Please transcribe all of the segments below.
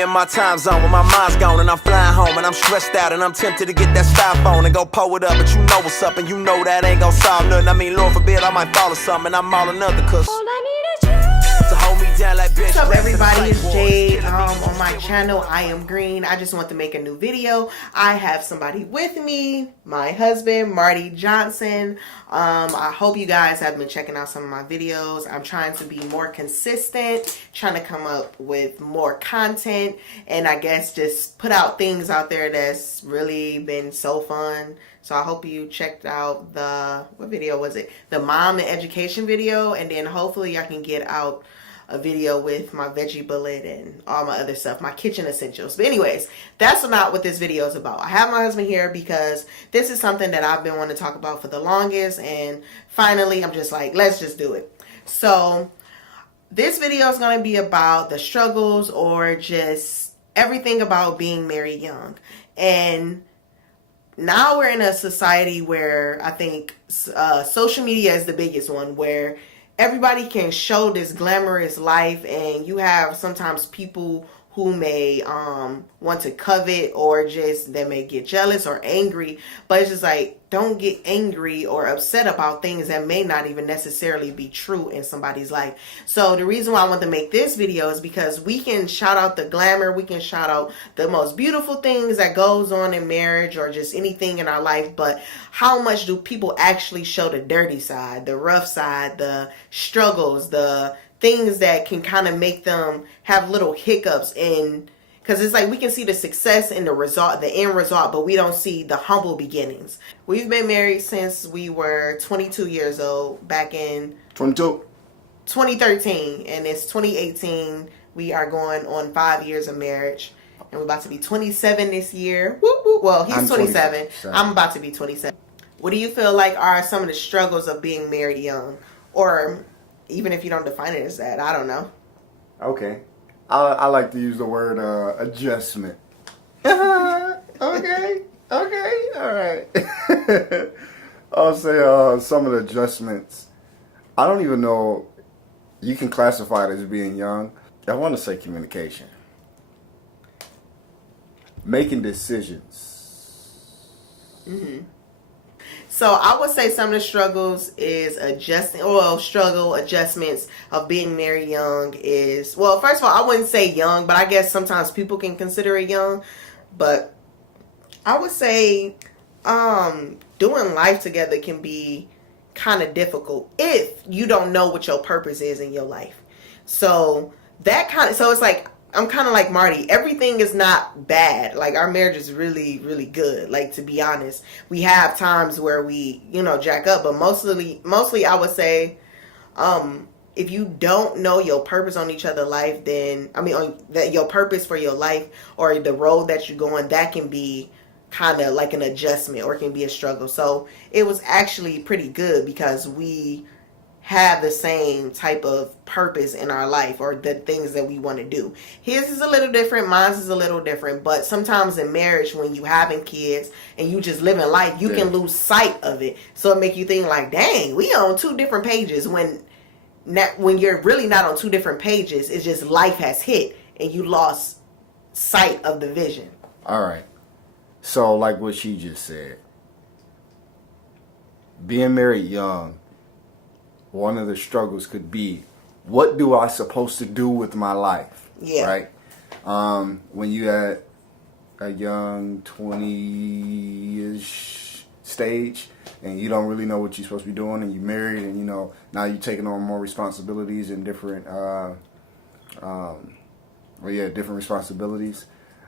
me in my time zone when my mind's gone and I'm flying home and I'm stressed out and I'm tempted to get that styrofoam and go pull it up, but you know what's up and you know that ain't gon' solve nothing. I mean, Lord forbid I might fall or something and I'm all another cause all I need is you to hold me down like bitch. What's up, everybody? It's Jade on my channel. I am Green. I just want to make a new video. I have somebody with me, my husband, Marty Johnson. I hope you guys have been checking out some of my videos. I'm trying to be more consistent, trying to come up with more content, and I guess just put out things out there that's really been so fun. So I hope you checked out the, what video was it? The mom and education video, and then hopefully I can get out a video with my veggie bullet and all my other stuff, my kitchen essentials. But anyways, that's not what this video is about. I have my husband here because this is something that I've been wanting to talk about for the longest, and finally I'm just like, let's just do it. So this video is going to be about the struggles or just everything about being married young. And now we're in a society where I think social media is the biggest one, where everybody can show this glamorous life, and you have sometimes people who may want to covet, or just they may get jealous or angry. But it's just like, don't get angry or upset about things that may not even necessarily be true in somebody's life. So the reason why I want to make this video is because we can shout out the glamour, we can shout out the most beautiful things that goes on in marriage or just anything in our life, but how much do people actually show the dirty side, the rough side, the struggles, the things that can kind of make them have little hiccups in, because it's like we can see the success and the result, the end result, but we don't see the humble beginnings. We've been married since we were 22 years old, back in 2013, and it's 2018. We are going on 5 years of marriage, and we're about to be 27 this year. Woo, woo. Well, he's 27. I'm about to be 27. What do you feel like are some of the struggles of being married young? Or even if you don't define it as that, I don't know. Okay. I like to use the word adjustment. Okay, all right. I'll say some of the adjustments. I don't even know, you can classify it as being young. I want to say communication. Making decisions. Mm-hmm. So I would say some of the struggles is adjustments of being married young is, well, first of all, I wouldn't say young, but I guess sometimes people can consider it young. But I would say doing life together can be kind of difficult if you don't know what your purpose is in your life. So it's like, I'm kind of like Marty. Everything is not bad. Like, our marriage is really, really good. Like, to be honest, we have times where we, jack up, but mostly I would say, if you don't know your purpose on each other's life, then, your purpose for your life or the road that you're going, that can be kind of like an adjustment, or it can be a struggle. So it was actually pretty good because we have the same type of purpose in our life, or the things that we want to do. His is a little different, mine is a little different, but sometimes in marriage, when you having kids and you just living life, you can lose sight of it. So it make you think like, dang, we on two different pages, when you're really not on two different pages. It's just life has hit and you lost sight of the vision. All right. So like what she just said, being married young, one of the struggles could be, what do I supposed to do with my life? Yeah. Right? When you at a young 20-ish stage and you don't really know what you're supposed to be doing, and you're married, and now you're taking on more responsibilities and different different responsibilities.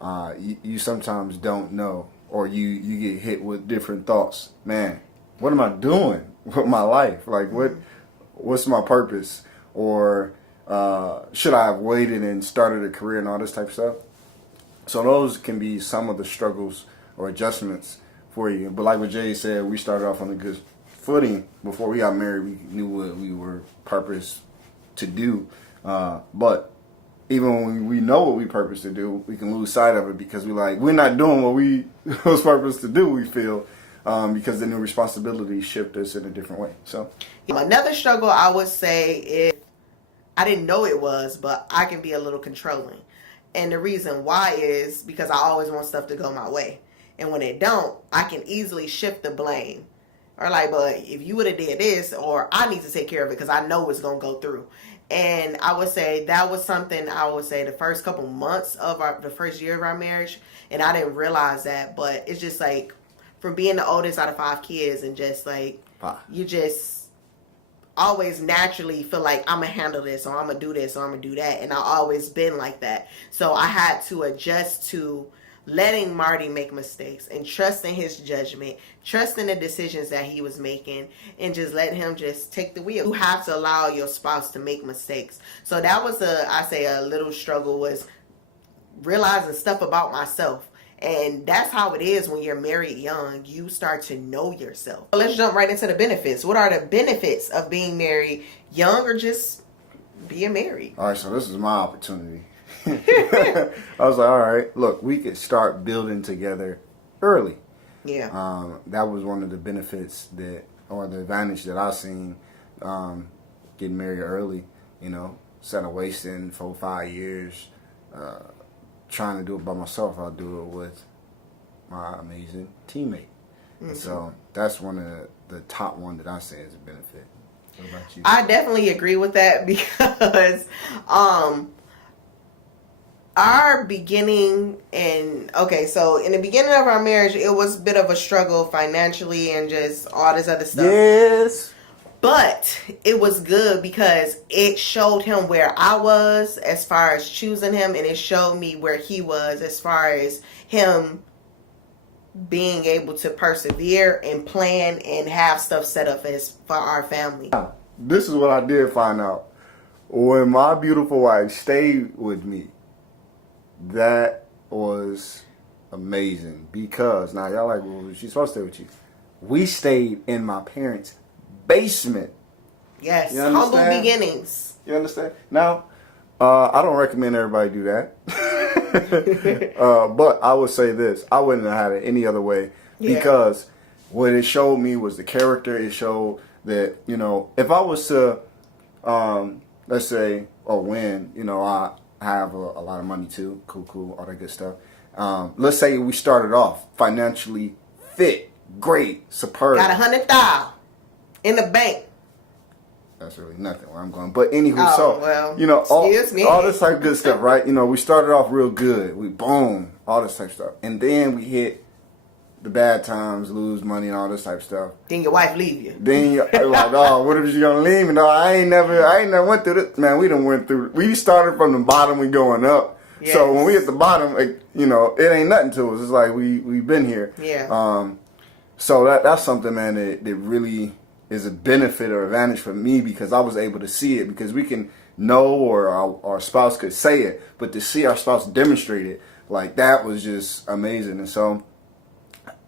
You sometimes don't know, or you get hit with different thoughts. Man, what am I doing with my life? Like, what's my purpose? Or should I have waited and started a career and all this type of stuff? So those can be some of the struggles or adjustments for you. But like what Jay said, we started off on a good footing. Before we got married, we knew what we were purposed to do. But even when we know what we purpose to do, we can lose sight of it because we're not doing what we was purposed to do, we feel. Because the new responsibilities shift us in a different way. So another struggle I would say is, I didn't know it was, but I can be a little controlling. And the reason why is because I always want stuff to go my way. And when it don't, I can easily shift the blame. Or like, but if you would have did this, or I need to take care of it because I know it's going to go through. And I would say that was something I would say the first couple months of the first year of our marriage. And I didn't realize that, but it's just like from being the oldest out of 5 kids and just like, you just always naturally feel like I'm going to handle this or I'm going to do this or I'm going to do that. And I've always been like that. So I had to adjust to letting Marty make mistakes and trusting his judgment, trusting the decisions that he was making, and just letting him just take the wheel. You have to allow your spouse to make mistakes. So that was a little struggle, was realizing stuff about myself. And that's how it is when you're married young. You start to know yourself. Let's jump right into the benefits. What are the benefits of being married young or just being married? All right, so this is my opportunity. I was like, all right, look, we could start building together early. Yeah. That was one of the benefits or the advantage that I seen getting married early. You know, instead of wasting 4-5 years trying to do it by myself, I'll do it with my amazing teammate. Mm-hmm. And so that's one of the top one that I say is a benefit. What about you? I definitely agree with that because our beginning so in the beginning of our marriage, it was a bit of a struggle financially and just all this other stuff. Yes. But it was good because it showed him where I was as far as choosing him, and it showed me where he was as far as him being able to persevere and plan and have stuff set up for our family. This is what I did find out. When my beautiful wife stayed with me, that was amazing because now y'all like, well, she's supposed to stay with you. We stayed in my parents' basement. Yes, humble beginnings. You understand? Now, I don't recommend everybody do that. But I would say this. I wouldn't have had it any other way because what it showed me was the character. It showed that, you know, if I was to, let's say, or when, you know, I have a lot of money too. Cool, all that good stuff. Let's say we started off financially fit, great, superb. Got $100,000 in the bank. That's really nothing where I'm going. But anywho, you know, all this type of good stuff, right? You know, we started off real good. We boom, all this type of stuff. And then we hit the bad times, lose money and all this type of stuff. Then your wife leave you. Then you're like, oh, what if she's gonna leave me? No, I ain't never went through this. Man, we started from the bottom, we going up. Yes. So when we hit the bottom, like, you know, it ain't nothing to us. It's like we've been here. Yeah. So that's something, man, that really is a benefit or advantage for me because I was able to see it because we can know or our spouse could say it, but to see our spouse demonstrate it, like that was just amazing. And so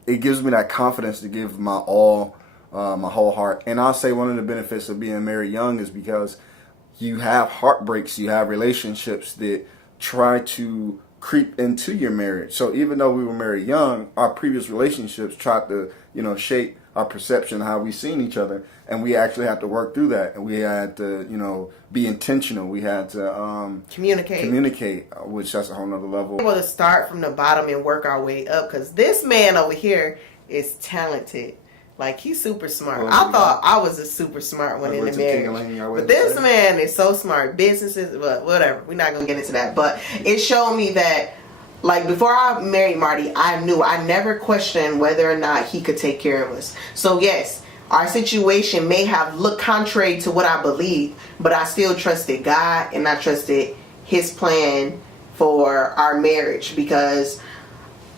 it gives me that confidence to give my all, my whole heart. And I'll say one of the benefits of being married young is because you have heartbreaks, you have relationships that try to creep into your marriage. So even though we were married young, our previous relationships tried to, you know, shape our perception of how we seen each other, and we actually had to work through that, and we had to, you know, be intentional. We had to communicate, which that's a whole nother level. We're able to start from the bottom and work our way up because this man over here is talented. Like, he's super smart. I thought I was a super smart one in the marriage. But this man is so smart. Businesses, but whatever. We're not going to get into that. But it showed me that, like, before I married Marty, I never questioned whether or not he could take care of us. So, yes, our situation may have looked contrary to what I believed, but I still trusted God and I trusted his plan for our marriage because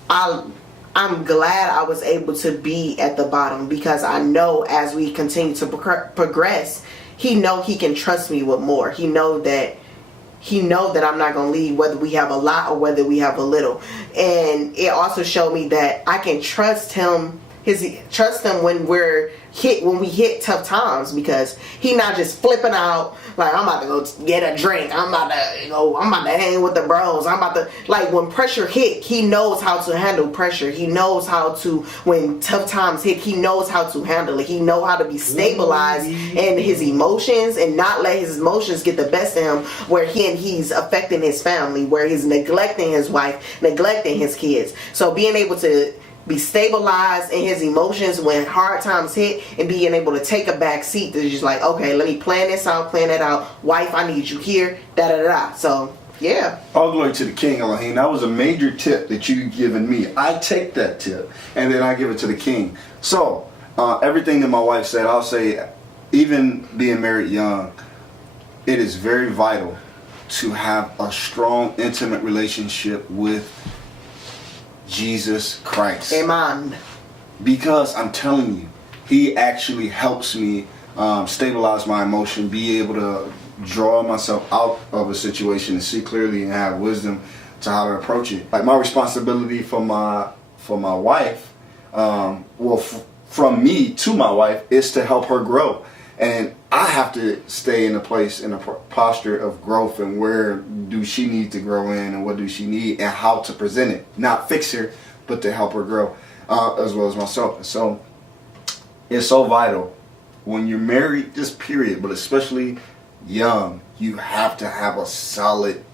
I'm glad I was able to be at the bottom because I know as we continue to progress, he know he can trust me with more. He know that I'm not going to leave whether we have a lot or whether we have a little. And it also showed me that I can trust him trust him when we hit tough times, because he not just flipping out like, I'm about to go get a drink, I'm about to hang with the bros, like, when pressure hit, he knows how to handle pressure. He knows how to, when tough times hit, he knows how to handle it. He know how to be stabilized in his emotions and not let his emotions get the best of him, where he's affecting his family, where he's neglecting his wife, neglecting his kids. So being able to be stabilized in his emotions when hard times hit, and being able to take a back seat to just like, okay, let me plan this out, plan that out. Wife, I need you here, da da da da. So, yeah. All glory to the King, Elohim. That was a major tip that you've given me. I take that tip, and then I give it to the King. So, everything that my wife said, I'll say, even being married young, it is very vital to have a strong, intimate relationship with Jesus Christ. Amen. Because I'm telling you, he actually helps me stabilize my emotion, be able to draw myself out of a situation and see clearly and have wisdom to how to approach it. Like, my responsibility for my wife, from me to my wife, is to help her grow. And I have to stay in a posture of growth, and where do she need to grow in, and what do she need, and how to present it. Not fix her, but to help her grow, as well as myself. So it's so vital when you're married, just period, but especially young, you have to have a solid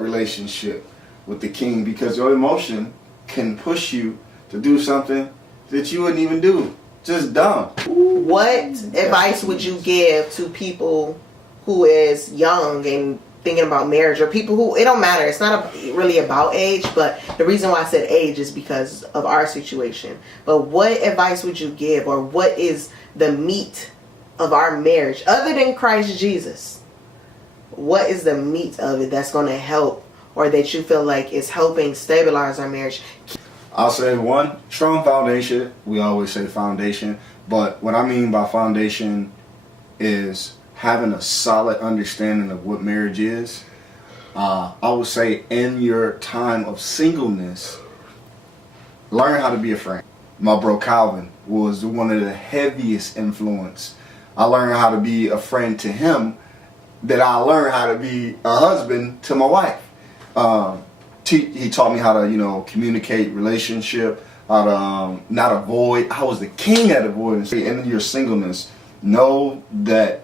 relationship with the King, because your emotion can push you to do something that you wouldn't even do. Just dumb. What advice would you give to people who is young and thinking about marriage, or people who, it don't matter, it's not really about age, but the reason why I said age is because of our situation. But what advice would you give, or what is the meat of our marriage other than Christ Jesus? What is the meat of it that's going to help, or that you feel like is helping stabilize our marriage? I'll say one, strong foundation. We always say foundation, but what I mean by foundation is having a solid understanding of what marriage is. I would say in your time of singleness, learn how to be a friend. My bro Calvin was one of the heaviest influence. I learned how to be a friend to him, that I learned how to be a husband to my wife. He taught me how to, communicate relationship, how to not avoid. I was the king at avoidance. In your singleness, know that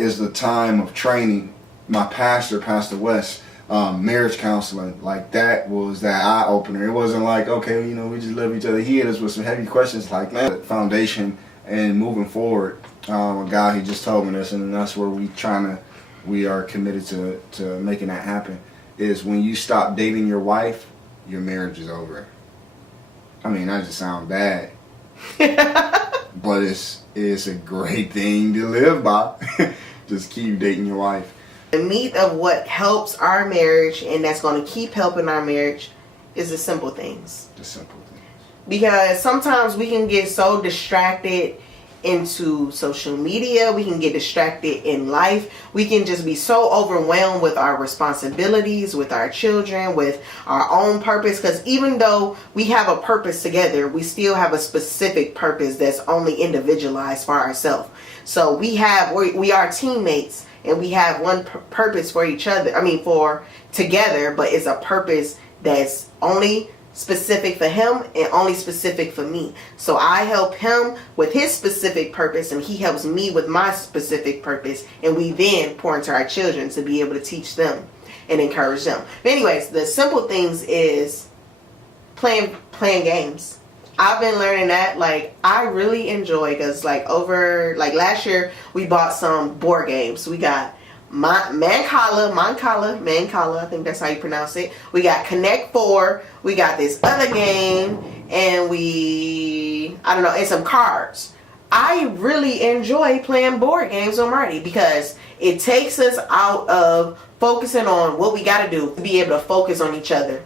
is the time of training. My pastor, Pastor West, marriage counseling, like that was that eye opener. It wasn't like, okay, we just love each other. He hit us with some heavy questions like, man, foundation and moving forward. A guy, he just told me this, and that's where we are committed to making that happen. Is when you stop dating your wife, your marriage is over. I mean, that just sounds bad, but it's a great thing to live by. Just keep dating your wife. The meat of what helps our marriage, and that's going to keep helping our marriage, is the simple things. The simple things. Because sometimes we can get so distracted into social media, we can get distracted in life, we can just be so overwhelmed with our responsibilities, with our children, with our own purpose, because even though we have a purpose together, we still have a specific purpose that's only individualized for ourselves. So we are teammates, and we have one purpose for each other, for together, but it's a purpose that's only specific for him and only specific for me. So I help him with his specific purpose, and he helps me with my specific purpose, and we then pour into our children to be able to teach them and encourage them. But anyways, the simple things is playing games. I've been learning that, I really enjoy, because last year we bought some board games. We got Mancala, I think that's how you pronounce it. We got Connect 4, we got this other game, and and some cards. I really enjoy playing board games with Marty, because it takes us out of focusing on what we got to do to be able to focus on each other.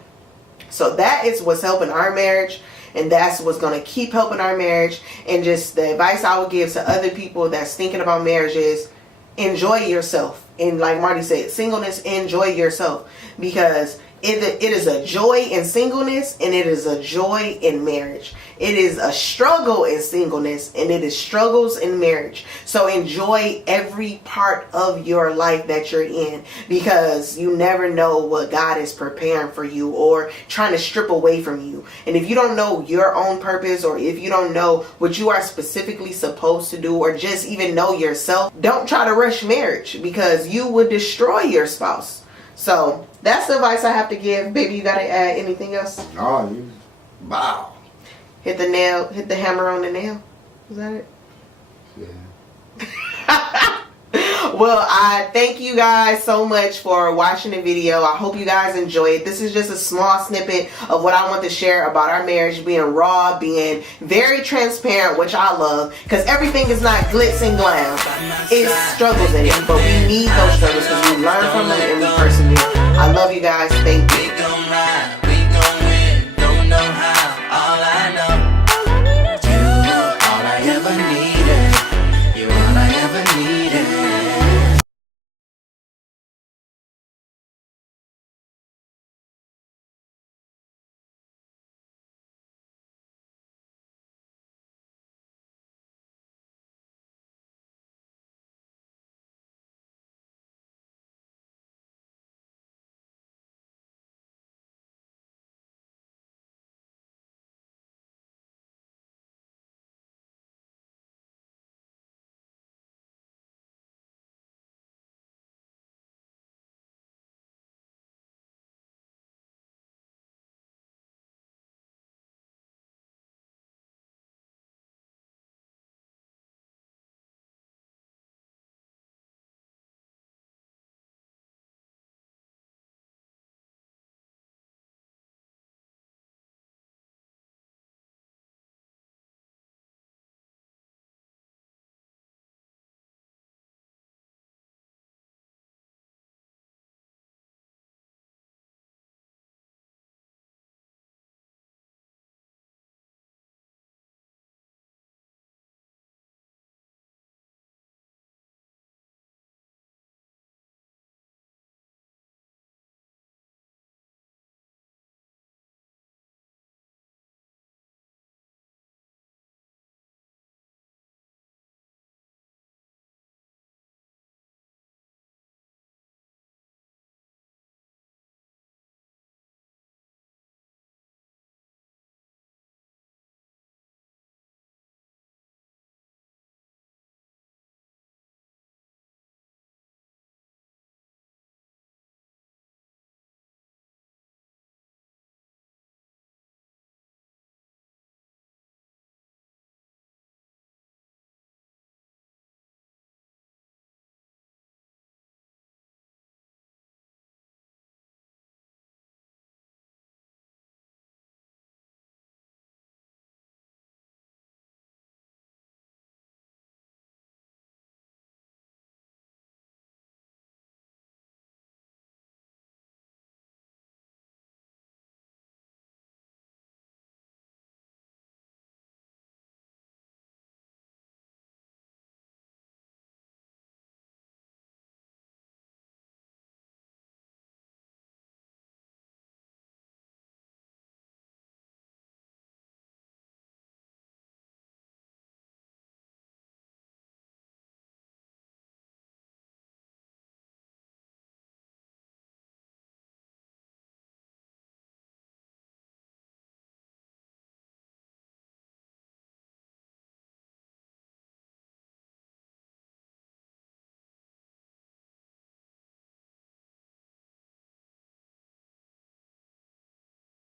So that is what's helping our marriage, and that's what's going to keep helping our marriage. And just the advice I would give to other people that's thinking about marriage is enjoy yourself. And like Marty said, singleness, enjoy yourself, because It is a joy in singleness, and it is a joy in marriage. It is a struggle in singleness, and it is struggles in marriage. So enjoy every part of your life that you're in, because you never know what God is preparing for you or trying to strip away from you. And if you don't know your own purpose, or if you don't know what you are specifically supposed to do, or just even know yourself, don't try to rush marriage, because you would destroy your spouse. So that's the advice I have to give. Baby, you gotta add anything else? Oh, you, wow. Hit the hammer on the nail. Is that it? Yeah. Well, I thank you guys so much for watching the video. I hope you guys enjoy it. This is just a small snippet of what I want to share about our marriage, being raw, being very transparent, which I love, because everything is not glitz and glam. It's struggles in it, but we need those struggles because we learn from them and we persevere. I love you guys. Thank you.